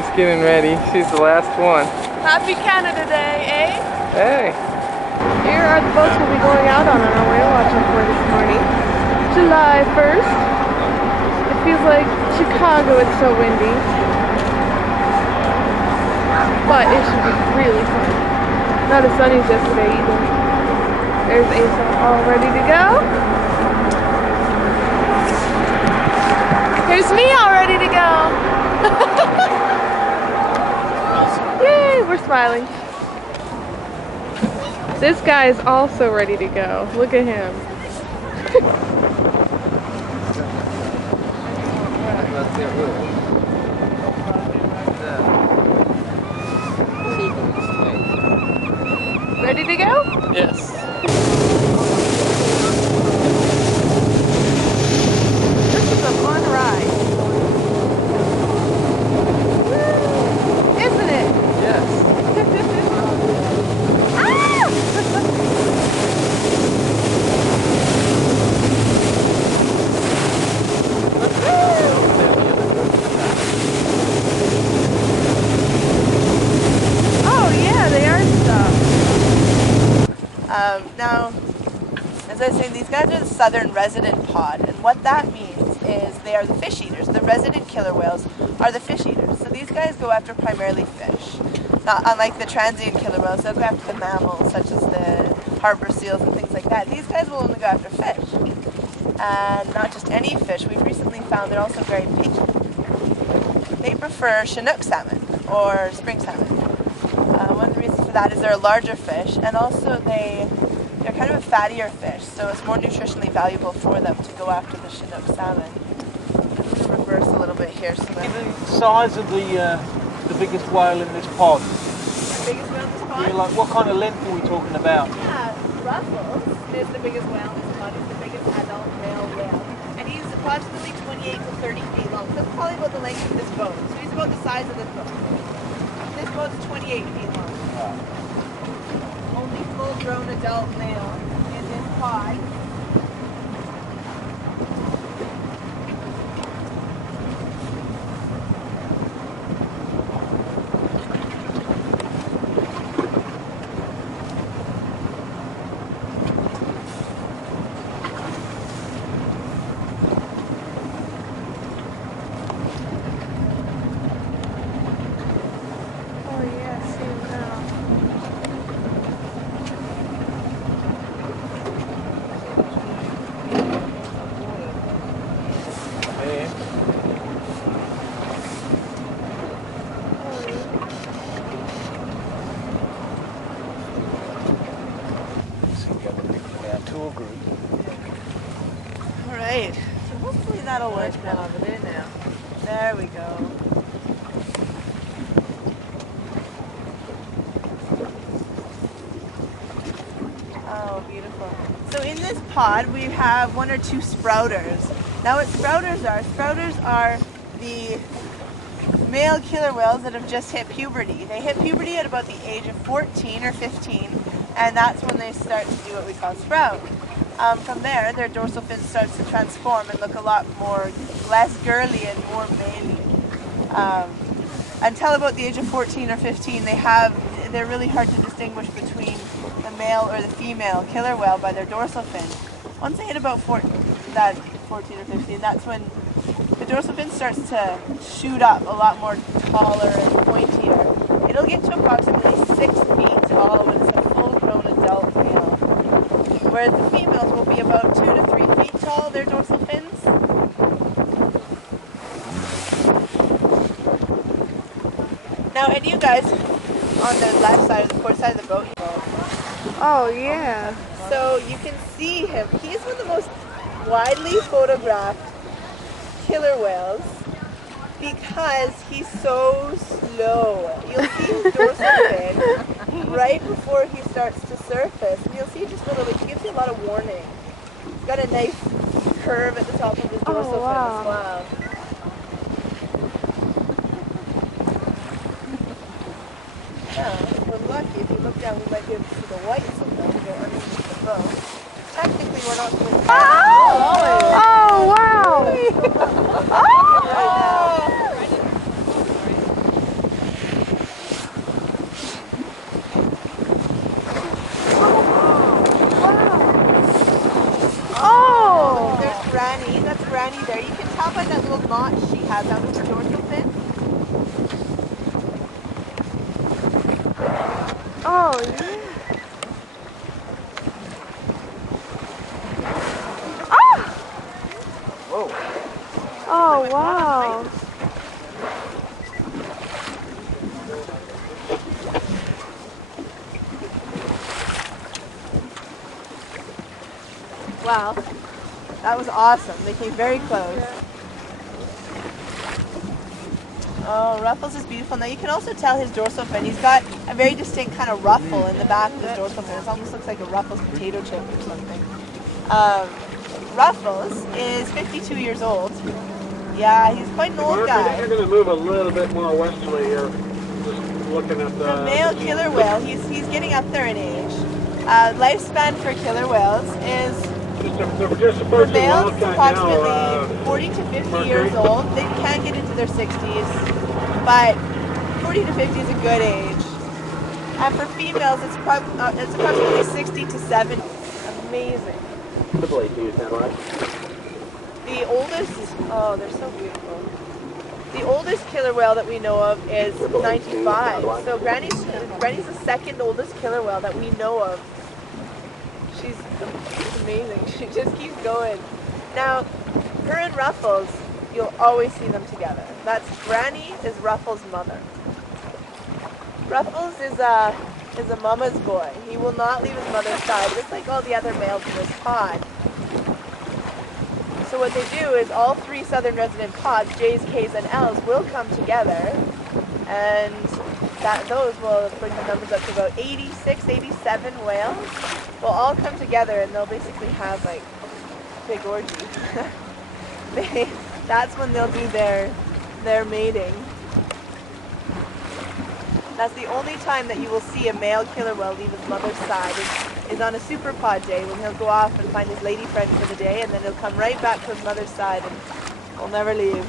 She's getting ready. She's the last one. Happy Canada Day, eh? Hey. Here are the boats we'll be going out on our whale watching for this morning. July 1st. It feels like Chicago, it's so windy. But it should be really fun. Not as sunny as yesterday either. There's Asa all ready to go. Here's me all ready to go. Yay, we're smiling. This guy is also ready to go. Look at him. Ready to go? Yes. This is a fun ride. Isn't it? Yes. Oh yeah, they are stuff. Now, as I was saying, these guys are the southern resident pod, and what that means is they are the fish eaters. The resident killer whales are the fish eaters. So these guys go after primarily fish. Not unlike the transient killer whales, they'll go after the mammals such as the harbor seals and things like that. These guys will only go after fish. And not just any fish. We've recently found they're also very picky. They prefer Chinook salmon or spring salmon. One of the reasons for that is they're a larger fish, and also they're kind of a fattier fish, so it's more nutritionally valuable for them to go after the Chinook salmon. I'm going to reverse a little bit here. So that the size of the biggest whale in this pod? The biggest whale in this pod? Like, what kind of length are we talking about? Yeah, Russell's is the biggest whale in this pod. He's the biggest adult male whale, and he's approximately 28 to 30 feet long. So that's probably about the length of this boat. So he's about the size of this boat. This boat's 28 feet long. Only full-grown adult male in this pod. Alright, so hopefully that'll work now. There we go. Oh, beautiful. So in this pod we have one or two sprouters. Now what sprouters are the male killer whales that have just hit puberty. They hit puberty at about the age of 14 or 15, and that's when they start to do what we call sprout. From there, their dorsal fin starts to transform and look a lot less girly and more male-y. Until about the age of 14 or 15, they're really hard to distinguish between the male or the female killer whale by their dorsal fin. Once they hit about 14 or 15, that's when the dorsal fin starts to shoot up a lot more taller and pointier. It'll get to approximately 6 feet tall when it's a full-grown adult male. Whereas the females will be about 2 to 3 feet tall, their dorsal fins. Now, and you guys, on the left side, or the port side of the boat. Oh yeah. So you can see him. He's one of the most widely photographed killer whales because he's so slow. You'll see his dorsal fin right before he starts to surface, and you'll see just a little bit. He gives you a lot of warning. He's got a nice curve at the top of his dorsal fin as well. Now, if we're lucky, if you look down, we might be able to see the whites of them go underneath the boat. Technically, we're not supposed to. Oh wow! yeah. Ah! Whoa. Oh, wow. Wow, that was awesome. They came very close. Oh, Ruffles is beautiful. Now you can also tell his dorsal fin. He's got a very distinct kind of ruffle in the back of his dorsal fin. It almost looks like a Ruffles potato chip or something. Ruffles is 52 years old. Yeah, he's quite an old Mark, I think guy. you're going to move a little bit more westerly here. Just looking at The male killer whale, he's getting up there in age. Lifespan for killer whales is, for males, it's approximately 40 to 50 years old. They can get into their 60s, but 40 to 50 is a good age. And for females, it's approximately 60 to 70. Amazing. The oldest, oh, they're so beautiful. The oldest killer whale that we know of is 95. So Granny's the second oldest killer whale that we know of. She's amazing. She just keeps going. Now, her and Ruffles, you'll always see them together. That's Granny is Ruffles' mother. Ruffles is a mama's boy. He will not leave his mother's side, just like all the other males in this pod. So what they do is all three southern resident pods, J's, K's, and L's, will come together, and those will bring the numbers up to about 86, 87 whales. Will all come together, and they'll basically have like a big orgy. That's when they'll do their mating. That's the only time that you will see a male killer whale leave his mother's side is on a super pod day, when he'll go off and find his lady friend for the day, and then he'll come right back to his mother's side and will never leave.